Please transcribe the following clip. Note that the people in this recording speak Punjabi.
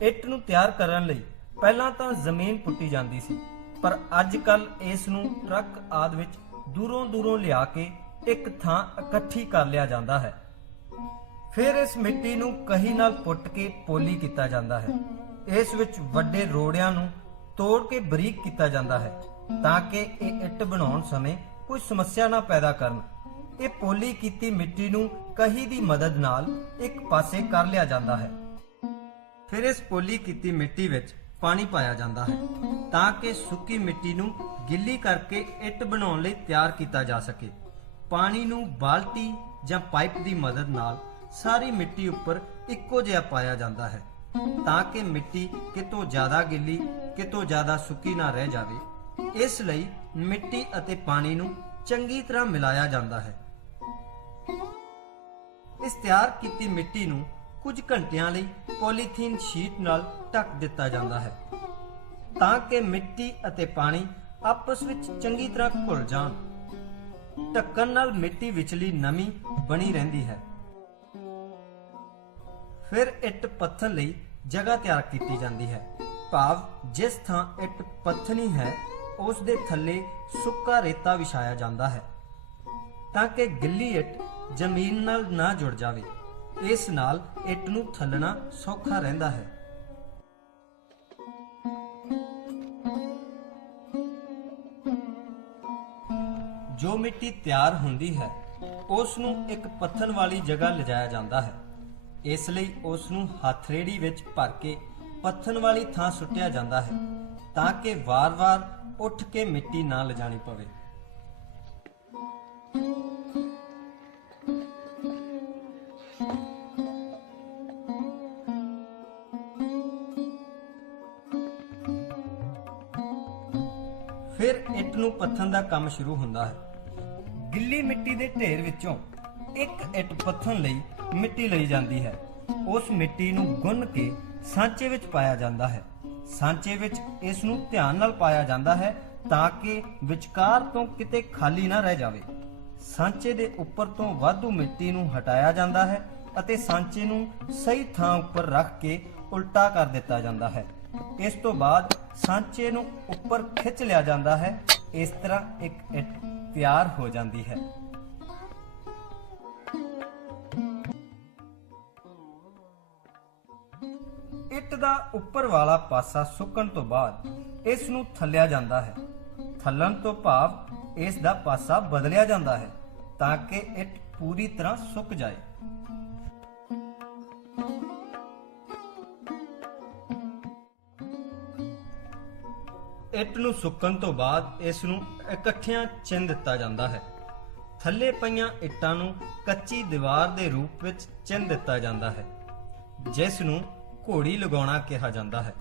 ਇੱਟ ਨੂੰ ਤਿਆਰ ਕਰਨ ਲਈ ਪਹਿਲਾਂ ਤਾਂ ਜ਼ਮੀਨ ਪੁੱਟੀ ਜਾਂਦੀ ਸੀ, ਪਰ ਅੱਜ ਕੱਲ ਇਸ ਨੂੰ ਟਰੱਕ ਆਦਿ ਵਿੱਚ ਦੂਰੋਂ ਲਿਆ ਕੇ ਇੱਕ ਥਾਂ ਇਕੱਠੀ ਕਰ ਲਿਆ ਜਾਂਦਾ ਹੈ। ਫਿਰ ਇਸ ਮਿੱਟੀ ਨੂੰ ਕਹੀ ਨਾਲ ਪੁੱਟ ਕੇ ਪੋਲੀ ਕੀਤਾ ਜਾਂਦਾ ਹੈ। ਇਸ ਵਿੱਚ ਵੱਡੇ ਰੋੜਿਆਂ ਨੂੰ ਤੋੜ ਕੇ ਬਰੀਕ ਕੀਤਾ ਜਾਂਦਾ ਹੈ ਤਾਂ ਕਿ ਇਹ ਇੱਟ ਬਣਾਉਣ ਸਮੇਂ ਕੋਈ ਸਮੱਸਿਆ ਨਾ ਪੈਦਾ ਕਰਨ। ਇਹ ਪੋਲੀ ਕੀਤੀ ਮਿੱਟੀ ਨੂੰ ਕਹੀ ਦੀ ਮਦਦ ਨਾਲ ਇੱਕ ਪਾਸੇ ਕਰ ਲਿਆ ਜਾਂਦਾ ਹੈ। ਫਿਰ ਇਸ ਪੋਲੀ ਕੀਤੀ ਮਿੱਟੀ ਵਿੱਚ ਪਾਣੀ ਪਾਇਆ ਜਾਂਦਾ ਹੈ ਤਾਂ ਕਿ ਸੁੱਕੀ ਮਿੱਟੀ ਨੂੰ ਗਿੱਲੀ ਕਰਕੇ ਇੱਟ ਬਣਾਉਣ ਲਈ ਤਿਆਰ ਕੀਤਾ ਜਾ ਸਕੇ। ਪਾਣੀ ਨੂੰ ਬਾਲਟੀ ਜਾਂ ਪਾਈਪ ਦੀ ਮਦਦ ਨਾਲ ਸਾਰੀ ਮਿੱਟੀ ਉੱਪਰ ਇੱਕੋ ਜਿਹਾ ਪਾਇਆ ਜਾਂਦਾ ਹੈ ਤਾਂ ਕਿ ਮਿੱਟੀ ਕਿਤੋਂ ਜ਼ਿਆਦਾ ਗਿੱਲੀ ਕਿਤੋਂ ਜ਼ਿਆਦਾ ਸੁੱਕੀ ਨਾ ਰਹਿ ਜਾਵੇ। ਇਸ ਲਈ ਮਿੱਟੀ ਅਤੇ ਪਾਣੀ ਨੂੰ ਚੰਗੀ ਤਰ੍ਹਾਂ ਮਿਲਾਇਆ ਜਾਂਦਾ ਹੈ। ਇਸ ਤਿਆਰ ਕੀਤੀ ਮਿੱਟੀ ਨੂੰ ਕੁਝ ਘੰਟਿਆਂ ਲਈ ਪੋਲੀਥੀਨ ਸ਼ੀਟ ਨਾਲ ਢੱਕ ਦਿੱਤਾ ਜਾਂਦਾ ਹੈ ਤਾਂ ਕਿ ਮਿੱਟੀ ਅਤੇ ਪਾਣੀ ਆਪਸ ਵਿੱਚ ਚੰਗੀ ਤਰ੍ਹਾਂ ਘੁਲ ਜਾਣ। ਢੱਕਣ ਨਾਲ ਮਿੱਟੀ ਵਿਚਲੀ ਨਮੀ ਬਣੀ ਰਹਿੰਦੀ ਹੈ। ਫਿਰ ਇੱਟ ਪੱਥਣ ਲਈ ਜਗ੍ਹਾ ਤਿਆਰ ਕੀਤੀ ਜਾਂਦੀ ਹੈ, ਭਾਵ ਜਿਸ ਥਾਂ ਇੱਟ ਪੱਥਣੀ ਹੈ ਉਸ ਦੇ ਥੱਲੇ ਸੁੱਕਾ ਰੇਤਾ ਵਿਛਾਇਆ ਜਾਂਦਾ ਹੈ ਤਾਂ ਕਿ ਗਿੱਲੀ ਇੱਟ ਜ਼ਮੀਨ ਨਾਲ ਨਾ ਜੁੜ ਜਾਵੇ। ਇਸ ਨਾਲ ਇੱਟ ਨੂੰ ਥੱਲਣਾ ਸੌਖਾ ਰਹਿੰਦਾ ਹੈ। ਜੋ ਮਿੱਟੀ ਤਿਆਰ ਹੁੰਦੀ ਹੈ ਉਸ ਨੂੰ ਇੱਕ ਪੱਥਣ ਵਾਲੀ ਜਗ੍ਹਾ ਲਿਜਾਇਆ ਜਾਂਦਾ ਹੈ। ਇਸ ਲਈ ਉਸ ਨੂੰ ਹੱਥਰੇੜੀ ਵਿੱਚ ਭਰ ਕੇ ਪੱਥਣ ਵਾਲੀ ਥਾਂ ਸੁੱਟਿਆ ਜਾਂਦਾ ਹੈ ਤਾਂ ਕਿ ਵਾਰ-ਵਾਰ ਉੱਠ ਕੇ ਮਿੱਟੀ ਨਾ ਲਿਜਾਣੀ ਪਵੇ। ਫਿਰ ਇੱਟ ਨੂੰ ਪੱਥਣ ਦਾ ਕੰਮ ਸ਼ੁਰੂ ਹੁੰਦਾ ਹੈ। ਗਿੱਲੀ ਮਿੱਟੀ ਦੇ ਢੇਰ ਵਿੱਚੋਂ ਇੱਕ ਇੱਟ ਪੱਥਣ ਲਈ ਮਿੱਟੀ ਲਈ ਜਾਂਦੀ ਹੈ। ਉਸ ਮਿੱਟੀ ਨੂੰ ਗੁੰਨ ਕੇ ਸਾਂਚੇ ਵਿੱਚ ਪਾਇਆ ਜਾਂਦਾ ਹੈ। ਸਾਂਚੇ ਵਿੱਚ ਇਸ ਨੂੰ ਧਿਆਨ ਨਾਲ ਪਾਇਆ ਜਾਂਦਾ ਹੈ ਤਾਂ ਕਿ ਵਿਚਕਾਰ ਤੋਂ ਕਿਤੇ ਖਾਲੀ ਨਾ ਰਹਿ ਜਾਵੇ। ਸਾਂਚੇ ਦੇ ਉੱਪਰ ਤੋਂ ਵਾਧੂ ਮਿੱਟੀ ਨੂੰ ਹਟਾਇਆ ਜਾਂਦਾ ਹੈ ਅਤੇ ਸਾਂਚੇ ਨੂੰ ਸਹੀ ਥਾਂ ਉੱਪਰ ਰੱਖ ਕੇ ਉਲਟਾ ਕਰ ਦਿੱਤਾ ਜਾਂਦਾ ਹੈ। ਇਸ ਤੋਂ ਬਾਅਦ ਸਾਂਚੇ ਨੂੰ ਉੱਪਰ ਖਿੱਚ ਲਿਆ ਜਾਂਦਾ ਹੈ। ਇਸ ਤਰ੍ਹਾਂ ਇੱਕ ਇੱਟ ਤਿਆਰ ਹੋ ਜਾਂਦੀ ਹੈ। ਇੱਟ ਦਾ ਉੱਪਰ ਵਾਲਾ ਪਾਸਾ ਸੁੱਕਣ ਤੋਂ ਬਾਅਦ ਇਸ ਨੂੰ ਥੱਲਿਆ ਜਾਂਦਾ ਹੈ। ਥੱਲਣ ਤੋਂ ਭਾਵ ਇਸ ਦਾ ਪਾਸਾ ਬਦਲਿਆ ਜਾਂਦਾ ਹੈ ਤਾਂ ਕਿ ਇੱਟ ਪੂਰੀ ਤਰ੍ਹਾਂ ਸੁੱਕ ਜਾਏ। ਇੱਟ ਨੂੰ ਸੁੱਕਣ ਤੋਂ ਬਾਅਦ ਇਸ ਨੂੰ ਇਕੱਠਿਆਂ ਚਿਣ ਦਿੱਤਾ ਜਾਂਦਾ ਹੈ। ਥੱਲੇ ਪਈਆਂ ਇੱਟਾਂ ਨੂੰ ਕੱਚੀ ਦੀਵਾਰ ਦੇ ਰੂਪ ਵਿੱਚ ਚਿਣ ਦਿੱਤਾ ਜਾਂਦਾ ਹੈ ਜਿਸ ਨੂੰ ਘੋੜੀ ਲਗਾਉਣਾ ਕਿਹਾ ਜਾਂਦਾ ਹੈ।